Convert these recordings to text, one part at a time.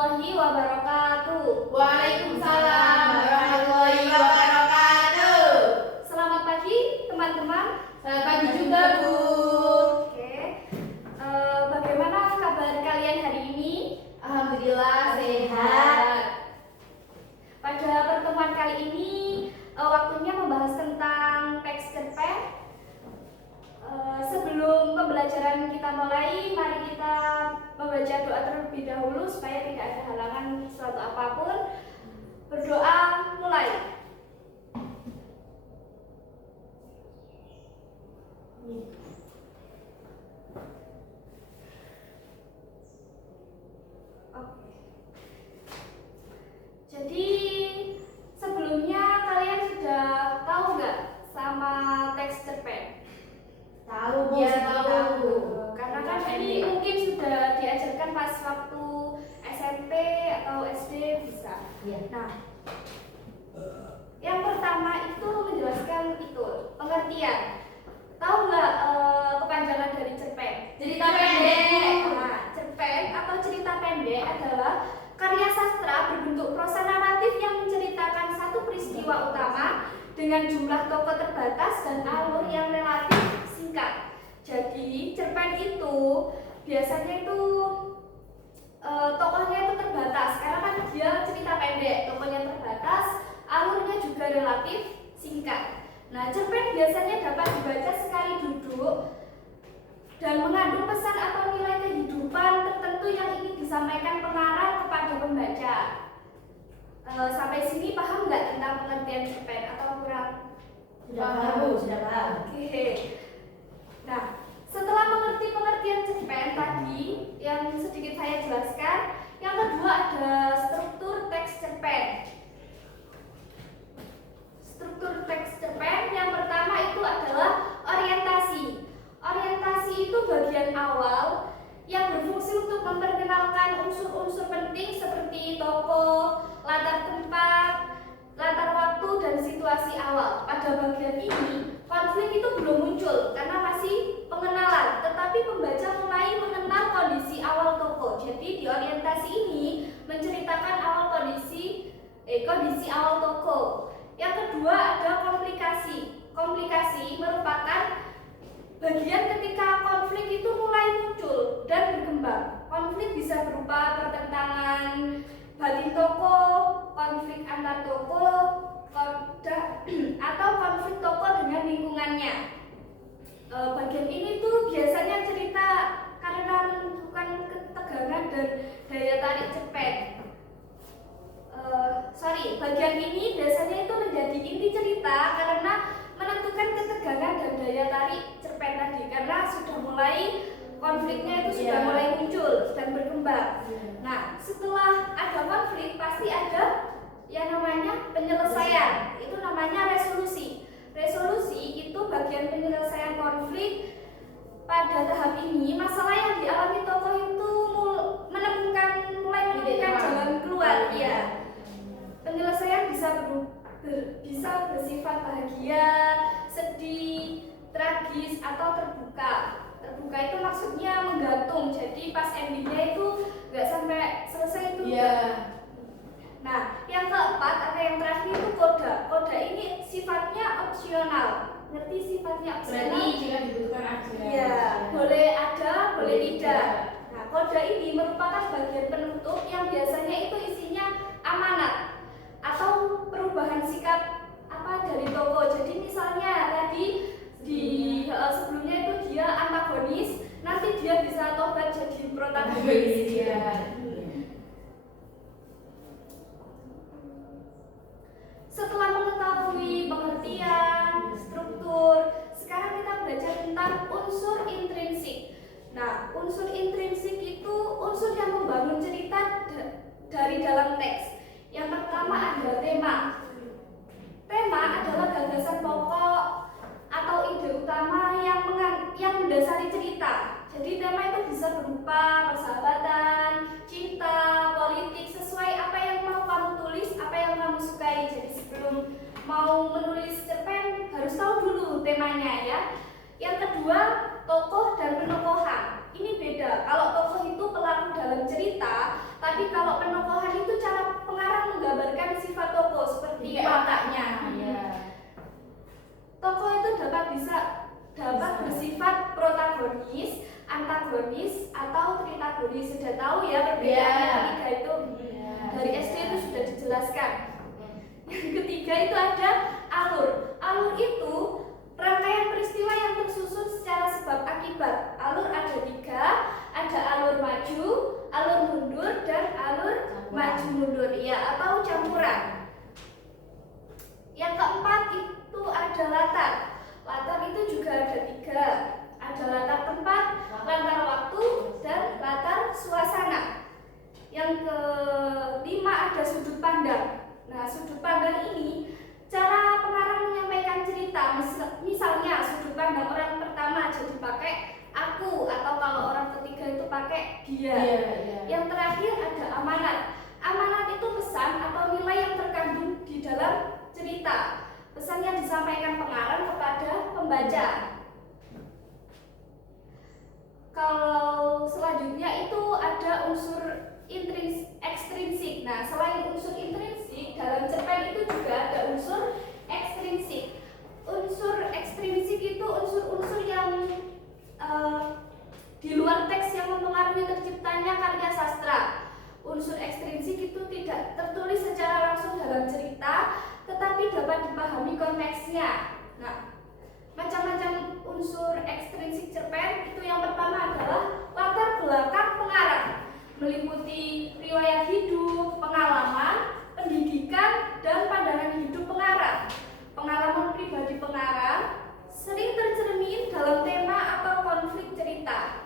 warahmatullahi wabarakatuh. Waalaikumsalam warahmatullahi wabarakatuh. Selamat pagi teman-teman. Selamat pagi juga, Bu. Oke. Bagaimana kabar kalian hari ini? Alhamdulillah sehat. Pada pertemuan kali ini waktunya membahas tentang teks cerpen. Sebelum pembelajaran kita mulai, mari kita membaca doa terlebih dahulu supaya tidak ada halangan suatu apapun. Berdoa mulai. Oke. Jadi sebelumnya kalian sudah tahu nggak sama teks cerpen? Tahu, Bu. Ya, Tahu. karena kan ini mungkin sudah diajarkan pas waktu SMP atau SD bisa. Iya. Nah, yang pertama itu menjelaskan itu pengertian. Tahu nggak kepanjangan dari cerpen? Cerita pendek. Nah, cerpen atau cerita pendek adalah karya sastra berbentuk prosa naratif yang menceritakan satu peristiwa utama dengan jumlah tokoh terbatas dan alur yang relatif singkat. Jadi cerpen itu biasanya itu tokohnya itu terbatas karena kan dia cerita pendek, tokohnya terbatas, alurnya juga relatif singkat. Nah, cerpen biasanya dapat dibaca sekali duduk dan mengandung pesan atau nilai kehidupan tertentu yang ingin disampaikan pengarang kepada pembaca. Sampai sini paham nggak tentang pengertian cerpen atau kurang? Sudah paham, Bu. Sudah paham. Oke. Nah, setelah mengerti pengertian cerpen tadi yang sedikit saya jelaskan, yang kedua ada struktur teks cerpen. Struktur teks cerpen yang pertama itu adalah orientasi. Orientasi itu bagian awal yang berfungsi untuk memperkenalkan unsur-unsur penting seperti tokoh, latar tempat, latar waktu, dan situasi awal. Pada bagian ini, konflik itu belum muncul karena masih pengenalan, tetapi pembaca mulai mengenal kondisi awal tokoh. Jadi di orientasi ini menceritakan kondisi awal tokoh. Yang kedua ada komplikasi. Komplikasi merupakan bagian ketika konflik itu mulai muncul dan berkembang. Konflik bisa berupa pertentangan batin tokoh, konflik antar tokoh, atau konflik tokoh dengan lingkungannya. Bagian ini tuh biasanya cerita karena menentukan ketegangan dan daya tarik cerpen. Bagian ini biasanya itu menjadi inti cerita karena menentukan ketegangan dan daya tarik cerpen tadi, karena sudah mulai konfliknya itu sudah mulai muncul dan berkembang. Nah, setelah ada konflik pasti ada yang namanya penyelesaian, itu namanya resolusi. Resolusi itu bagian penyelesaian konflik. Pada tahap ini masalah yang dialami tokoh itu mulai menemukan jalan keluar. Ya, penyelesaian bisa bersifat bahagia, sedih, tragis, atau terbuka. Terbuka itu maksudnya menggantung. Jadi pas endingnya itu nggak sampai selesai itu. Nah, yang keempat atau yang terakhir itu koda. Koda ini sifatnya opsional. Ngerti sifatnya opsional? Berarti jika dibutuhkan aja. Iya, boleh ada, boleh tidak. Nah, koda ini merupakan bagian penutup yang biasanya itu isinya amanat atau perubahan sikap dari tokoh. Jadi misalnya tadi di sebelumnya itu dia antagonis, nanti dia bisa tobat jadi protagonis. Setelah mengetahui pengertian, struktur, sekarang kita belajar tentang unsur intrinsik. Nah, unsur intrinsik itu unsur yang membangun cerita dari dalam teks. Yang pertama ada tema. Tema adalah gagasan pokok atau ide utama yang mendasari cerita. Jadi tema itu bisa berupa persahabatan, cinta, politik, sesuai apa yang mau kamu tulis, apa yang kamu sukai. Jadi sebelum mau menulis cerpen harus tahu dulu temanya ya. Yang kedua, tokoh dan penokohan. Ini beda. Kalau tokoh itu pelaku dalam cerita, tapi kalau Budi sudah tahu ya perbedaannya Iya. ketiga itu. Iya. Dari SD itu sudah dijelaskan. Yang ketiga itu ada alur. Alur itu rangkaian peristiwa yang tersusun secara sebab akibat. Alur ada tiga, ada alur maju, alur mundur, dan alur maju mundur, ya, atau campuran. Yang keempat itu ada latar. Latar itu juga ada tiga. Ada latar tempat, latar waktu, dan latar suasana. Yang kelima ada sudut pandang. Nah, sudut pandang ini cara pengarang menyampaikan cerita. Misalnya sudut pandang orang pertama jadi pakai aku, atau kalau orang ketiga itu pakai dia. Yang terakhir ada amanat. Amanat itu pesan atau nilai yang terkandung di dalam cerita. Pesan yang disampaikan pengarang kepada pembaca. Kalau selanjutnya itu ada unsur ekstrinsik. Nah, selain unsur intrinsik, dalam cerpen itu juga ada unsur ekstrinsik. Unsur ekstrinsik itu unsur-unsur yang di luar teks yang mempengaruhi terciptanya karya sastra. Unsur ekstrinsik itu tidak tertulis secara langsung dalam cerita, tetapi dapat dipahami konteksnya. Nah, macam-macam unsur ekstrinsik cerpen itu yang pertama adalah latar belakang pengarang, meliputi riwayat hidup, pengalaman, pendidikan, dan pandangan hidup pengarang. Pengalaman pribadi pengarang sering tercermin dalam tema atau konflik cerita.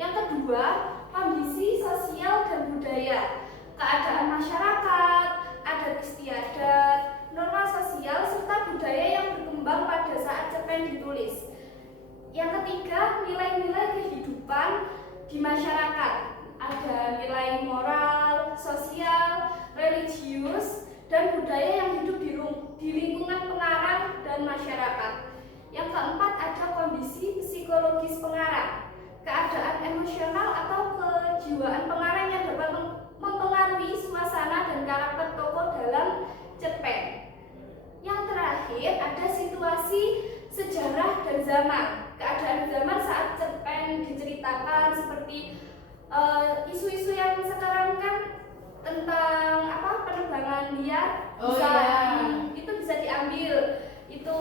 Yang kedua, kondisi sosial dan budaya, keadaan masyarakat, adat istiadat, norma sosial, serta budaya yang berkembang pada saat cerpen ditulis. Yang ketiga, nilai-nilai kehidupan di masyarakat. Ada nilai moral, sosial, religius, dan budaya yang hidup di lingkungan pengarang dan masyarakat. Yang keempat, ada kondisi psikologis pengarang, keadaan emosional atau kejiwaan pengarang yang dapat mempengaruhi suasana dan karakter tokoh dalam cerpen. Yang terakhir, ada situasi, sejarah, dan zaman. Keadaan zaman saat cerpen diceritakan, seperti isu-isu yang sekarang kan tentang penerbangan liar, itu bisa diambil itu.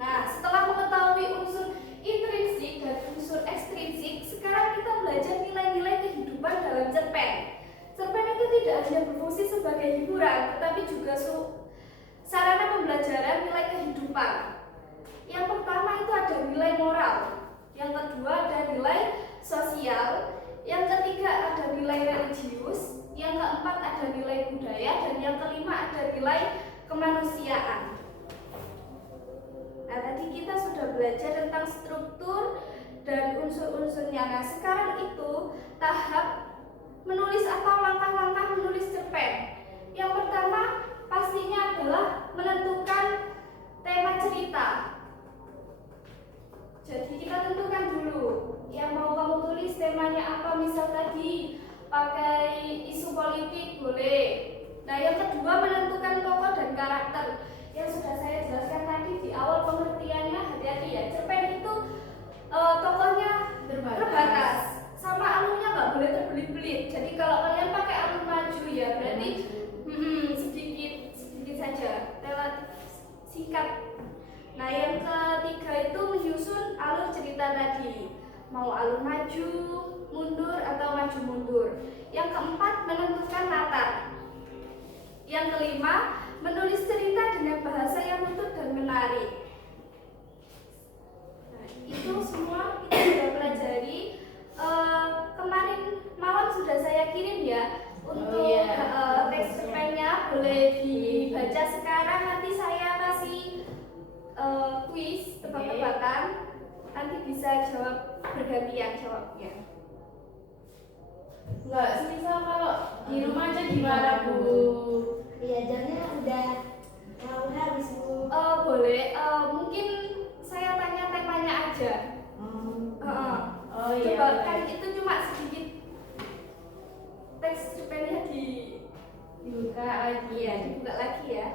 Nah, setelah mengetahui unsur intrinsik dan unsur ekstrinsik, sekarang kita belajar nilai-nilai kehidupan dalam cerpen. Cerpen itu tidak hanya berfungsi sebagai hiburan, tetapi juga sarana pembelajaran nilai kehidupan. Yang pertama itu ada nilai moral, yang kedua ada nilai sosial, yang ketiga ada nilai religius, yang keempat ada nilai budaya, dan yang kelima ada nilai kemanusiaan. Nah, tadi kita sudah belajar tentang struktur dan unsur-unsurnya. Nah, sekarang itu tahap menulis atau langkah-langkah menulis cerpen. Yang pertama pastinya adalah menentukan tema cerita. Jadi kita tentukan dulu yang mau kamu tulis temanya apa. Misal tadi pakai isu politik boleh. Nah, yang kedua menentukan tokoh dan karakter. Yang sudah saya jelaskan tadi di awal pengertiannya, hati-hati ya, cerpen itu tokohnya terbatas, sama alurnya nggak boleh terbelit-belit. Jadi kalau kalian pakai alur maju ya berarti sedikit saja, relatif singkat. Nah, yang ketiga itu menyusun alur cerita tadi, mau alur maju, mundur, atau maju mundur. Yang keempat menentukan latar. Yang kelima menulis cerita dengan bahasa yang lembut dan menarik. Nah, itu semua kita sudah pelajari. Kemarin malam sudah saya kirim ya untuk teks cerpennya, boleh dibaca sekarang. Nanti saya kasih kuis tebak-tebakan, nanti bisa jawab bergantian jawabnya. Enggak, semisal kalau di rumah aja gimana, Bu? Belajarnya udah mau habis, Bu. Boleh, mungkin saya tanya temanya aja. Oh iya. Coba kan itu cuma sedikit teks cerpennya Dibuka lagi ya. dibuka lagi ya.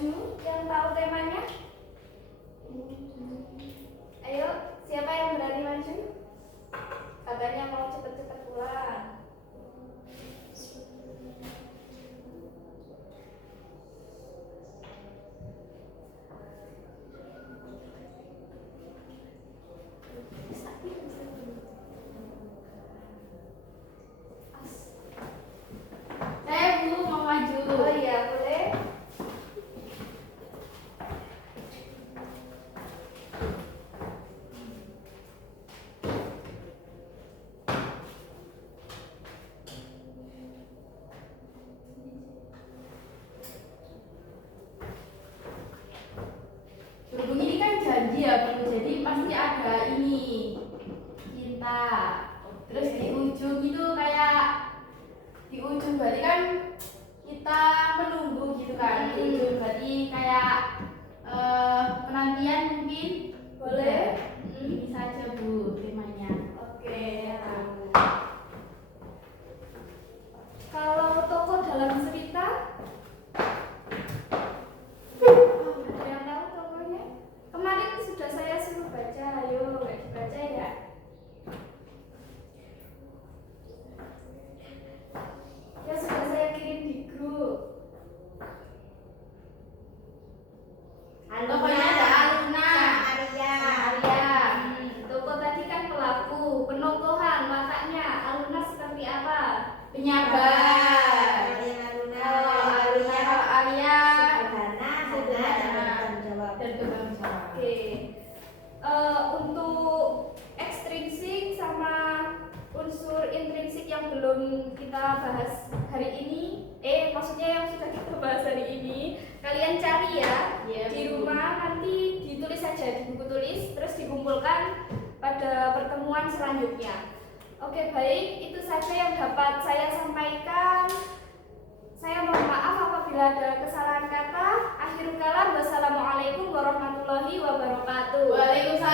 maju yang tahu temanya. Ayo, siapa yang berani maju? Katanya mau cepet-cepet pulang. Saya Bu mau maju. Oh iya, boleh. Berhubung ini kan janji ya Bu, jadi pasti ada ini cinta. Terus di ujung itu kayak di ujung berarti kan kita menunggu gitu kan. Di ujung berarti kayak penantian mungkin. Boleh. Ini saja Bu temanya. Oke. Kalau tokoh dalam cerita, ada yang tahu tokohnya? Kemarin sudah saya suruh baca, ayo nggak dibaca ya? Ya sudah saya kirim di grup. Pokoknya ada Aluna. Arya. Arya, tokoh tadi kan pelaku, penokohan wataknya. Aluna seperti apa? Penyabar. Kalau Aluna, kalau Arya sederhana dan bertanggung jawab. dan bertanggung jawab. Oke. Untuk ekstrinsik sama unsur intrinsik yang belum kita bahas hari ini, maksudnya yang sudah kita bahas hari ini, kalian cari ya Iya, di Bu. rumah, nanti ditulis saja di buku tulis, terus dikumpulkan pada pertemuan selanjutnya. Oke, baik, itu saja yang dapat saya sampaikan. Saya mohon maaf apabila ada kesalahan kata. Akhirul kalam, wassalamualaikum warahmatullahi wabarakatuh. Waalaikumsalam.